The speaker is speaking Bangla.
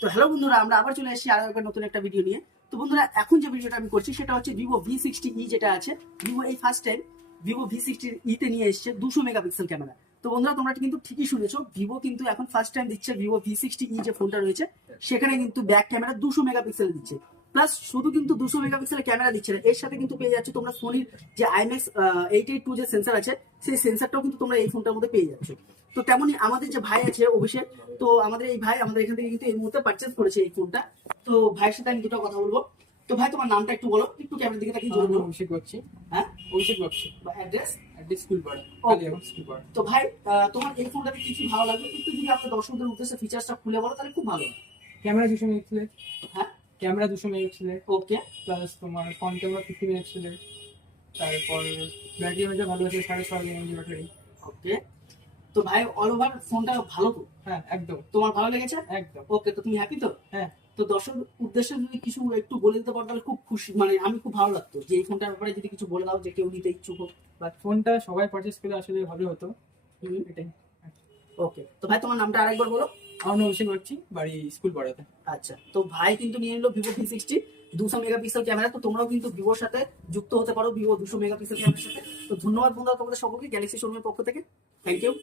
তো হ্যালো বন্ধুরা, আমরা আবার চলে এসেছি আরো একবার নতুন একটা ভিডিও নিয়ে। তো বন্ধুরা, এখন যে ভিডিওটা আমি করছি সেটা হচ্ছে ভিভো V60e যেটা আছে। ভিভো এই ফার্স্ট টাইম ভিভো V60e তে নিয়ে এসেছে 200 মেগাপিক্সেল ক্যামেরা। তো বন্ধুরা, তোমরা কিন্তু ঠিকই শুনেছো, ভিভো কিন্তু এখন ফার্স্ট টাইম দিচ্ছে ভিভো V60e যে ফোনটা রয়েছে সেখানে কিন্তু ব্যাক ক্যামেরা 200 মেগাপিক্সেল দিচ্ছে। প্লাস শুধু কিন্তু 200 মেগাপিক্সেলের ক্যামেরা দিচ্ছে না, এর সাথে কিন্তু পেয়ে যাচ্ছে তোমরা সোনির যে IMX 882 যে সেন্সর আছে, সেই সেন্সরটাও কিন্তু তোমরা এই ফোনটার মধ্যে পেয়ে যাচ্ছ। তো তেমনই আমাদের যে ভাই আছে অভিষেক, তো আমাদের এই ভাই আমাদের এখান থেকে কিন্তু এই মুহূর্তে পারচেজ করেছে এই ফোনটা। তো ভাইয়ের সাথে আমি দুটো কথা বলবো। তো ভাই, তোমার নামটা একটু বলো, একটু ক্যামেরার দিকে তাকিয়ে জোরে বলো। অভিষেক বলছি। হ্যাঁ, অভিষেক বলছি। বা অ্যাড্রেস। একটা স্কুল পড়ে, Okay. কালিয়াগঞ্জ স্কুল পড়ে। তো ভাই, তোমার এই ফোনটাতে কি কি ভালো লাগবে একটু যদি আমাদের দর্শকদের উদ্দেশ্যে ফিচার্সটা খুলে বলো তাহলে খুব ভালো হয়। ক্যামেরা 200 মেগাপিক্সেলের। হ্যাঁ, ক্যামেরা 200 মেগাপিক্সেলের, ওকে প্লাস তোমার ফ্রন্ট ক্যামেরা 50 মেগাপিক্সেলের। তারপর ব্যাটারি ব্যাকআপ ভালো আছে, 6.5 এমএএইচ ব্যাটারি। ওকে। তো ভাই, অল ওভার ফোনটা ভালো তো? হ্যাঁ, একদম তোমার ভালো লেগেছে? একদম। ওকে, তো তুমি হ্যাপি তো? হ্যাঁ, তো দর্শক উদ্দেশ্যে যদি কিছু একটু বলে দিতে পারো তাহলে খুব খুশি, মানে আমি খুব ভালো লাগতো যে এই ফোনটার ব্যাপারে যদি কিছু বলে দাও যে কেউ নিতে ইচ্ছুক হোক। বাট ফোনটা সবাই পারচেজ করলে আসলে ভালো হতো, এটাই। ওকে, তো ভাই তোমার নামটা আরেকবার বলো। আমার নাম অভিষেক বলছি, বাড়ি স্কুল পড়াতে। আচ্ছা, তো ভাই কিন্তু নিয়ে নিলো ভিভো V60 200 মেগাপিক্সেল ক্যামেরা। তো তোমরাও কিন্তু ভিভোর সাথে যুক্ত হতে পারো, ভিভো 200 মেগাপিক্সেল ক্যামেরার সাথে। তো ধন্যবাদ বন্ধুরা তোমাদের সকলকে গ্যালাক্সি শোরুমের পক্ষ থেকে। Thank you.